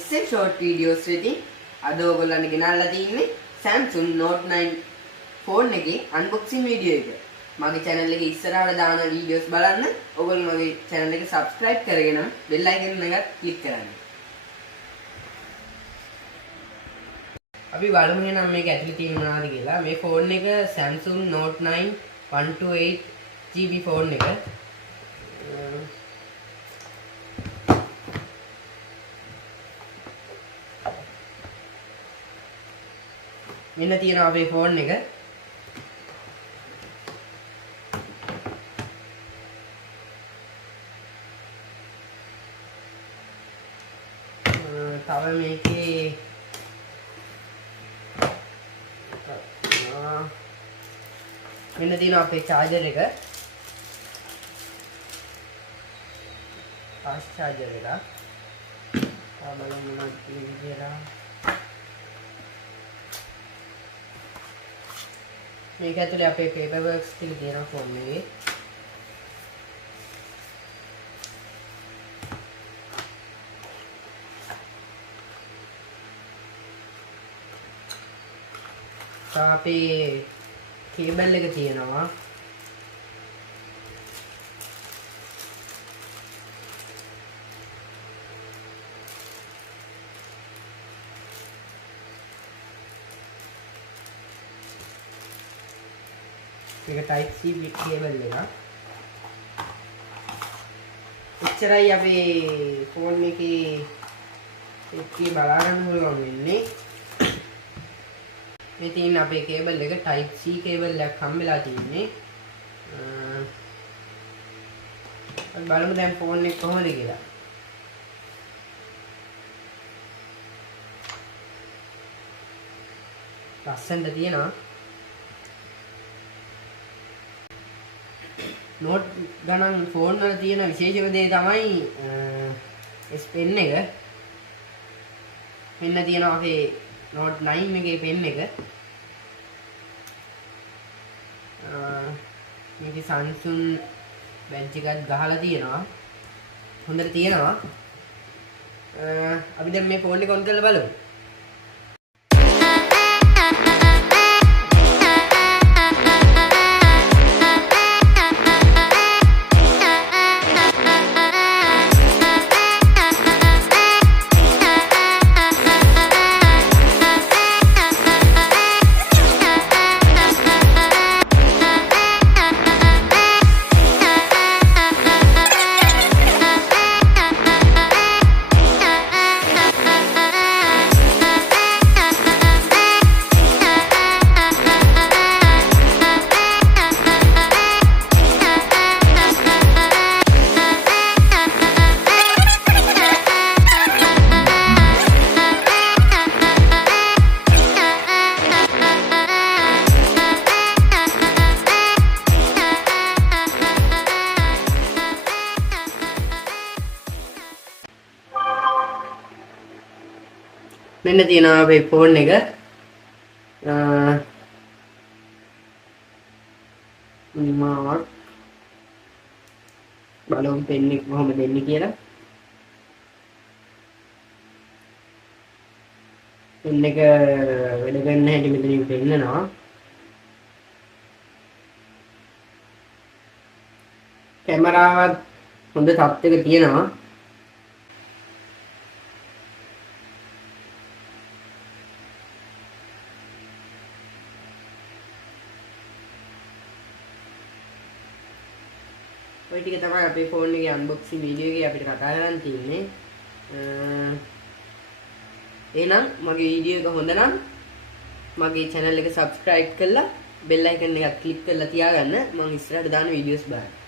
SM short videos වෙදී අද ඔයගොල්ලන්ට ගෙනල්ලා තින්නේ Samsung Note 9 ෆෝන් එකේ unboxing video එක. මගේ channel එකේ ඉස්සරහට දාන videos බලන්න ඔයගොල්ලෝ මගේ channel එක subscribe කරගෙන bell icon එක click කරන්න. අපි බලමු එහෙනම් මේක ඇතුලේ තියෙන මොනවද කියලා. මේ ෆෝන් එක Samsung Note 9 128GB ෆෝන් එක. මෙන්න තියෙනවා අපේ ෆෝන් එක. තව මේකේ මෙන්න තියෙනවා අපේ charger එක. fast charger එක. බලමු මොනවද තියෙන්නේ කියලා. මේක ඇතුලේ අපේ paper works ටික තියෙනවා ෆෝන් එකේ. අපේ කේබල් එක තියෙනවා. මේක type C කේබල් එක. එච්චරයි අපේ ෆෝන් එකේ බලා ගන්න පුළුවන් වෙන්නේ. මේ තියෙන අපේ කේබල් එක type C කේබල් එකක් හම්බෙලා තියෙන්නේ. අපි බලමු දැන් ෆෝන් එක කොහොමද කියලා. ලස්සනට තියෙනවා. Note ගණන් ෆෝන් වල තියෙන විශේෂම දේ තමයි S pen එක. මෙන්න තියෙනවා අපේ Note 9 එකේ pen එක. මේකේ Samsung badge එකක් ගහලා තියෙනවා. හොඳට තියෙනවා. අපි දැන් මේ ෆෝන් එක on කරලා බලමු. මෙන්න තියෙනවා අපේ ෆෝන් එක. මාක් බලමු පෙන් එක කොහොමද දෙන්නේ කියලා. පෙන් එක වැඩ ගන්න හැටි මෙතනින් පෙන්නනවා. කැමරාවත් හොඳ තත්ත්වයක තියෙනවා. ඔය ටික තමයි අපේ ෆෝන් එකේ unboxing video එකේ අපිට කතා කරන්න තියෙන්නේ. එහෙනම් මගේ වීඩියෝ එක හොඳ නම් මගේ channel එක subscribe කරලා bell icon එක click කරලා තියාගන්න. මම ඉස්සරහට දාන videos බලන්න.